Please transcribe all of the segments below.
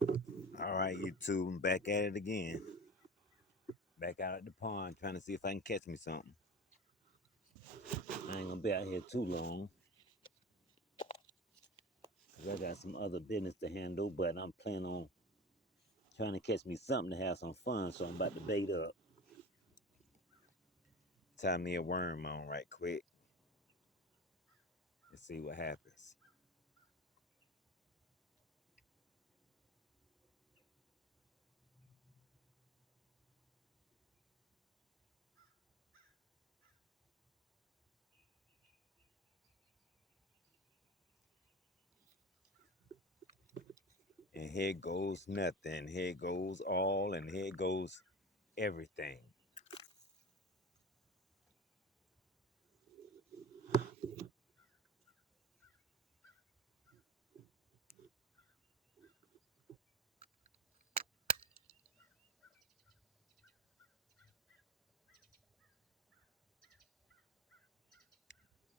All right, YouTube, I'm back at it again. Back out at the pond trying to see if I can catch me something. I ain't gonna be out here too long because I got some other business to handle, but I'm planning on trying to catch me something to have some fun, so I'm about to bait up. Tie me a worm on right quick and see what happens. And here goes nothing. Here goes all, and here goes everything.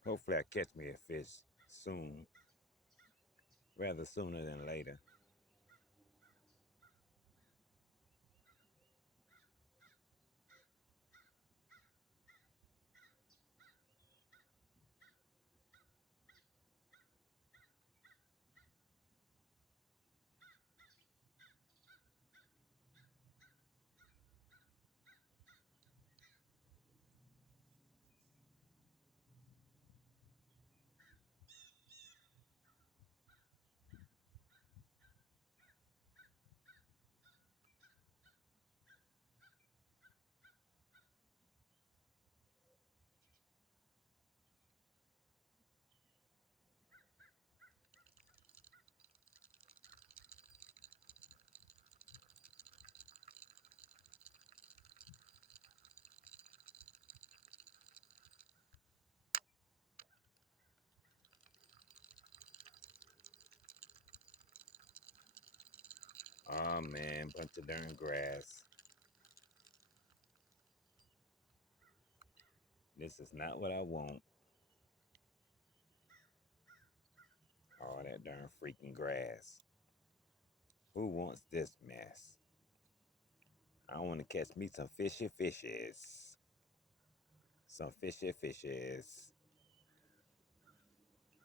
Hopefully, I catch me a fish soon, rather sooner than later. Oh man, bunch of darn grass. This is not what I want. All that darn freaking grass. Who wants this mess? I want to catch me some fishy fishes. Some fishy fishes.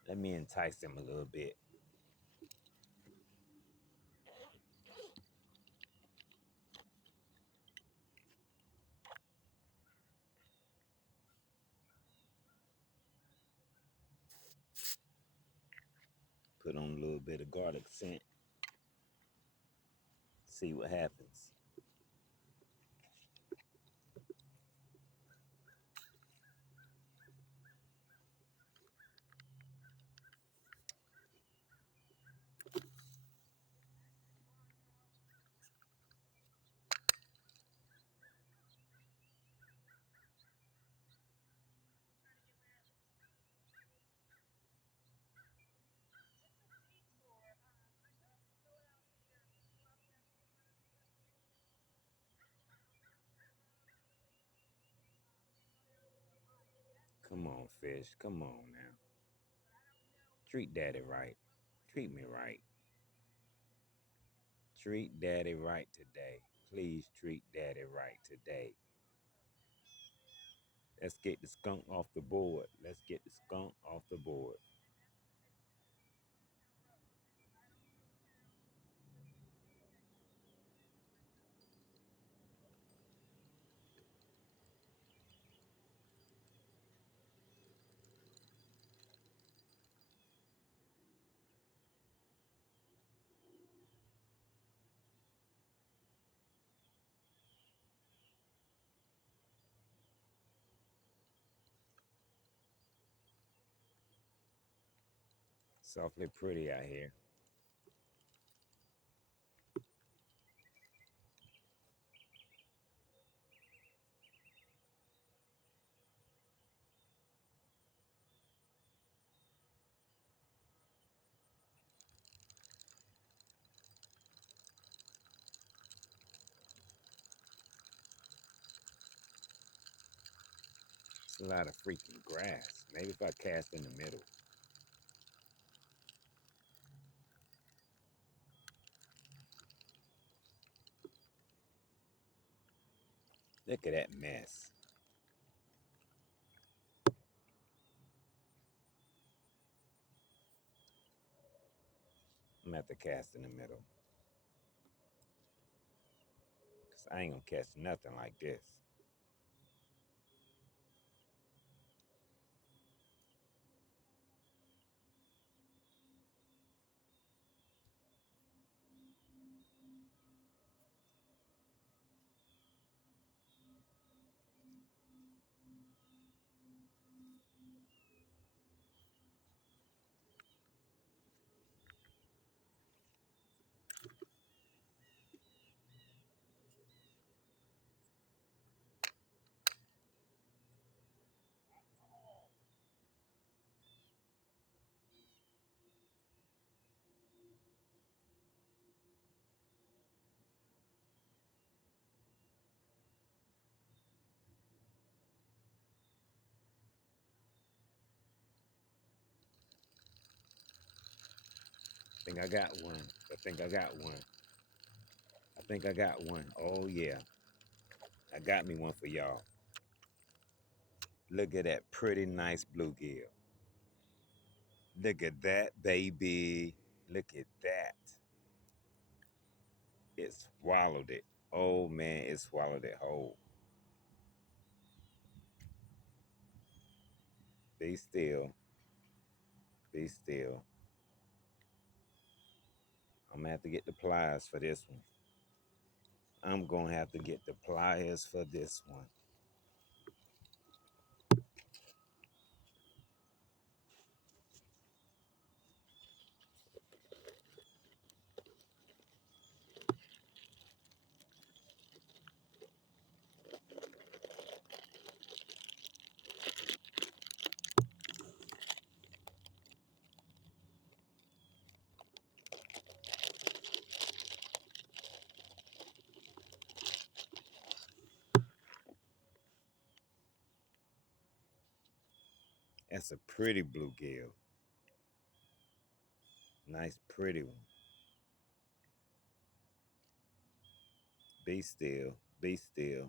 Let me entice them a little bit. Put on a little bit of garlic scent. See what happens. Come on, fish. Come on now. Treat daddy right. Treat me right. Treat daddy right today. Please treat daddy right today. Let's get the skunk off the board. Let's get the skunk off the board. Softly pretty out here. It's a lot of freaking grass. Maybe if I cast in the middle. Look at that mess. I'm gonna have to cast in the middle. Cause I ain't gonna catch nothing like this. I think I got one. I think I got one. I think I got one. Oh yeah. I got me one for y'all. Look at that pretty nice bluegill. Look at that, baby. Look at that. It swallowed it. Oh man, it swallowed it whole. Be still. Be still. I'm gonna have to get the pliers for this one. I'm gonna have to get the pliers for this one. That's a pretty bluegill. Nice, pretty one. Be still. Be still.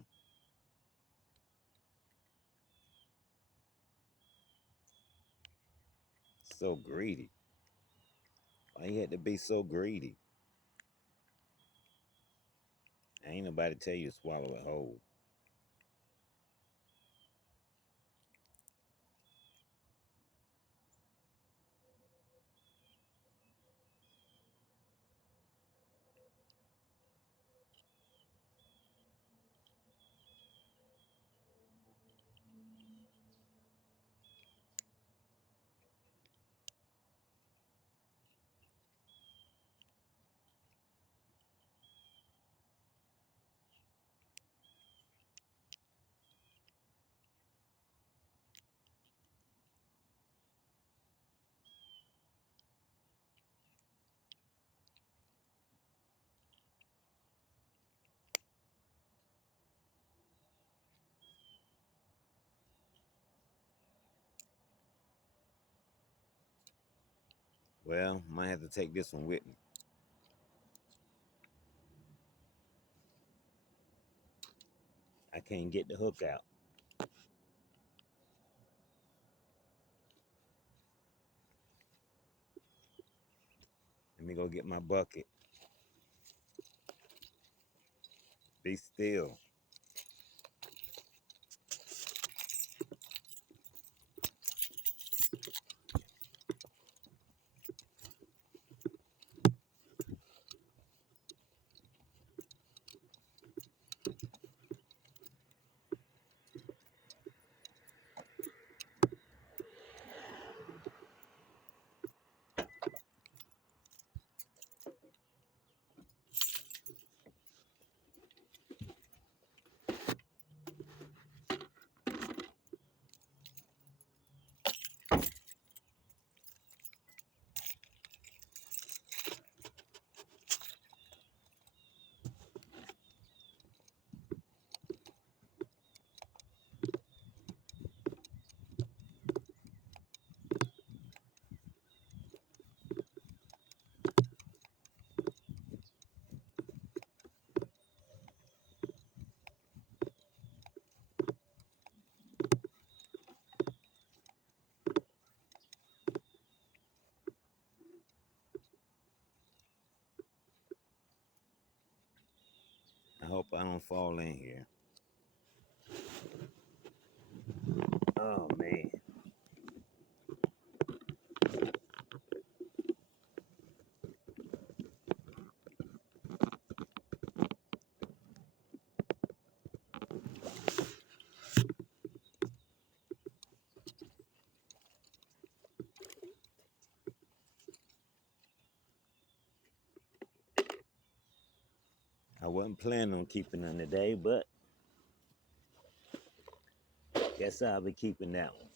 So greedy. Why you had to be so greedy? Ain't nobody tell you to swallow it whole. Well, might have to take this one with me. I can't get the hook out. Let me go get my bucket. Be still. I hope I don't fall in here. Oh man. I wasn't planning on keeping them today, but guess I'll be keeping that one.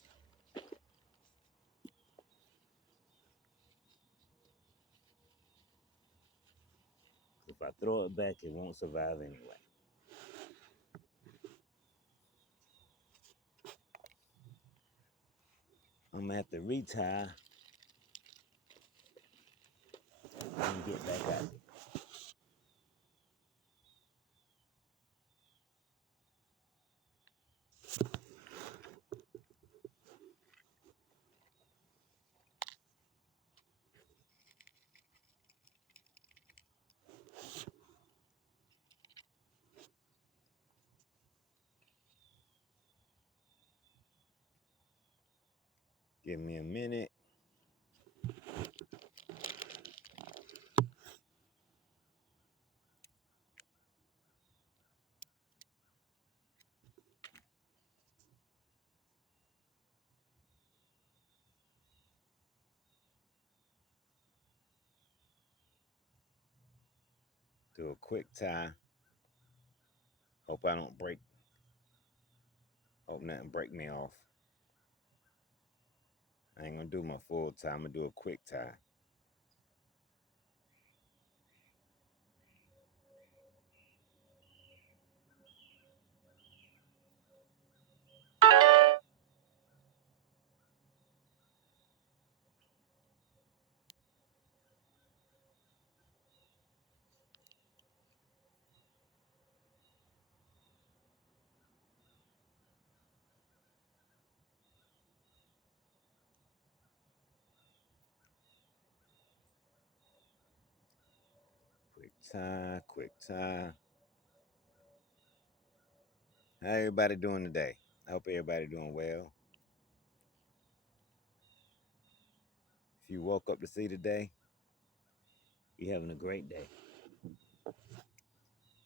If I throw it back, it won't survive anyway. I'm gonna have to retie and get back out. Give me a minute. Do a quick tie. Hope I don't break. Hope nothing break me off. I ain't gonna do my full tie. I'm gonna do a quick tie. Quick tie, quick tie. How everybody doing today? I hope everybody doing well. If you woke up to see today, you're having a great day.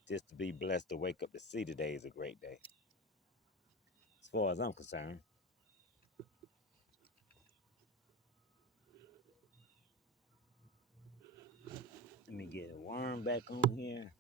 Just to be blessed to wake up to see today is a great day. As far as I'm concerned. Let me get a worm back on here.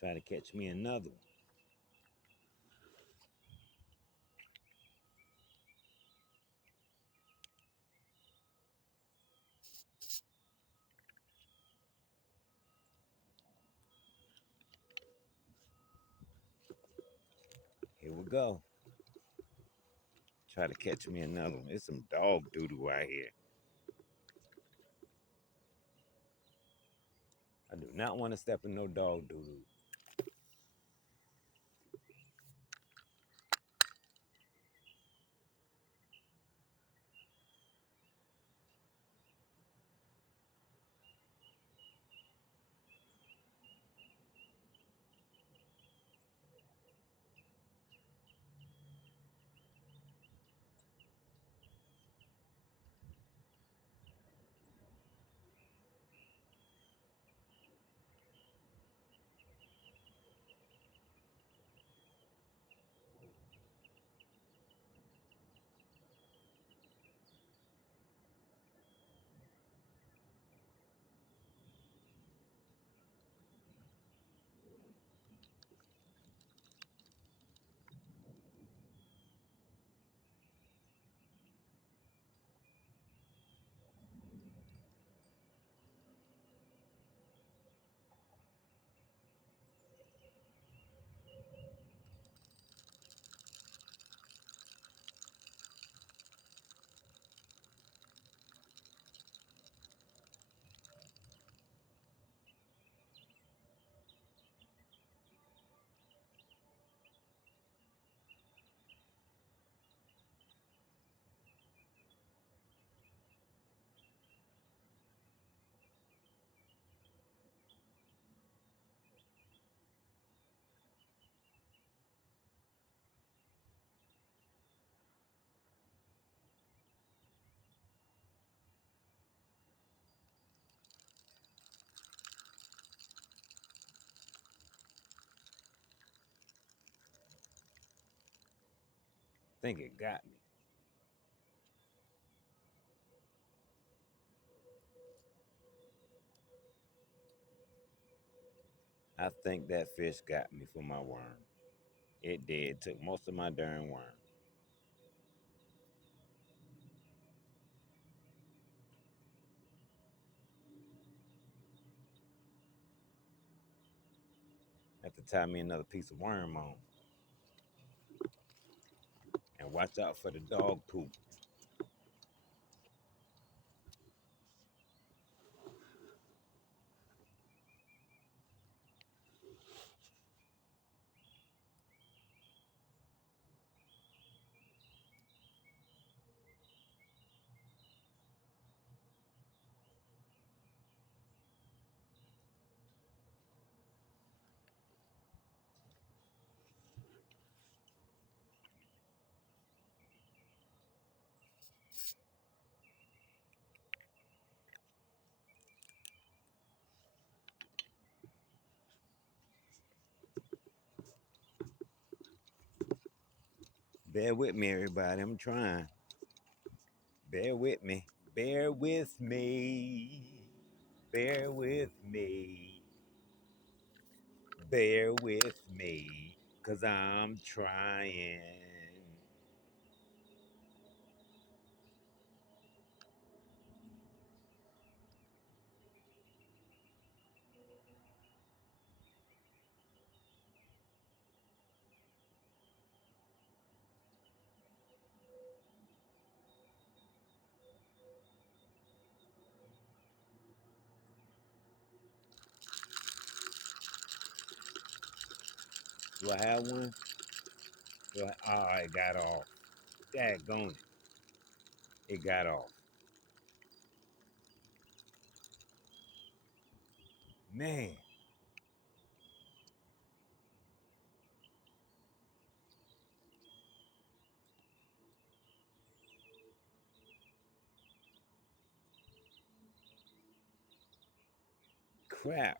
Try to catch me another one. Here we go. Try to catch me another one. It's some dog doo-doo out here. I do not want to step in no dog doo-doo. think it got me. I think that fish got me for my worm. It did. Took most of my darn worm. Have to tie me another piece of worm on. And watch out for the dog poop. Bear with me, everybody. I'm trying. Bear with me. Bear with me. Bear with me. Bear with me. Cause I'm trying. Do I have one? Oh, it got off. Daggone it. It got off. Man, crap.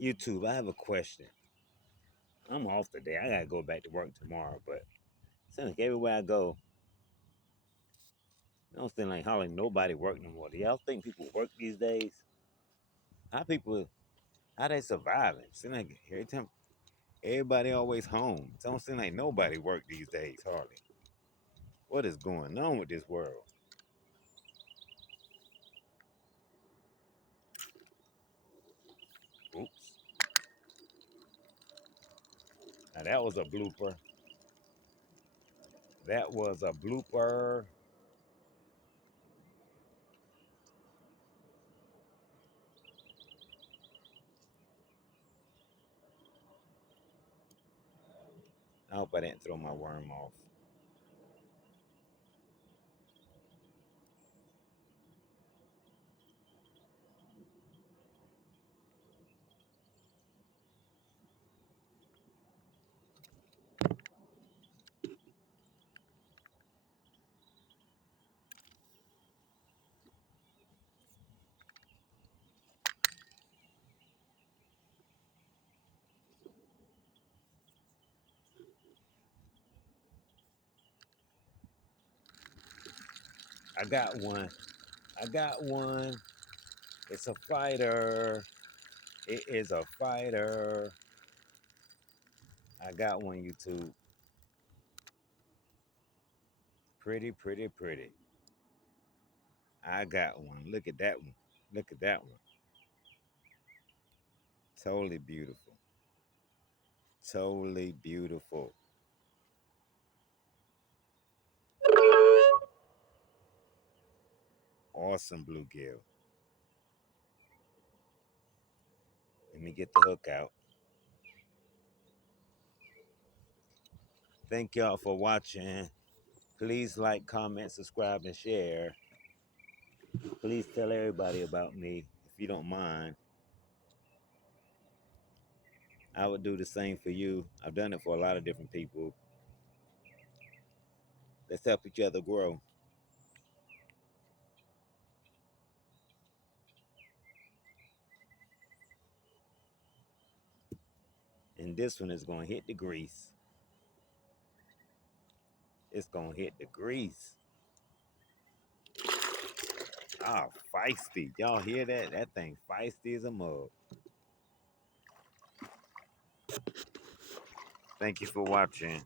YouTube, I have a question. I'm off today. I gotta go back to work tomorrow, but it seems like everywhere I go, I don't seem like hardly nobody work no more. Do y'all think people work these days? How people, how they surviving? Seem like every time everybody always home. It don't seem like nobody work these days hardly. What is going on with this world? Oops. Now that was a blooper. That was a blooper. I hope I didn't throw my worm off. I got one. I got one. It's a fighter. It is a fighter. I got one, YouTube. Pretty, pretty, pretty. I got one. Look at that one. Look at that one. Totally beautiful. Totally beautiful. awesome bluegill. Let me get the hook out. Thank y'all for watching. Please like, comment, subscribe, and share. Please tell everybody about me if you don't mind. I would do the same for you. I've done it for a lot of different people. Let's help each other grow. And this one is going to hit the grease. It's going to hit the grease. Ah, feisty. Y'all hear that? That thing feisty as a mug. Thank you for watching.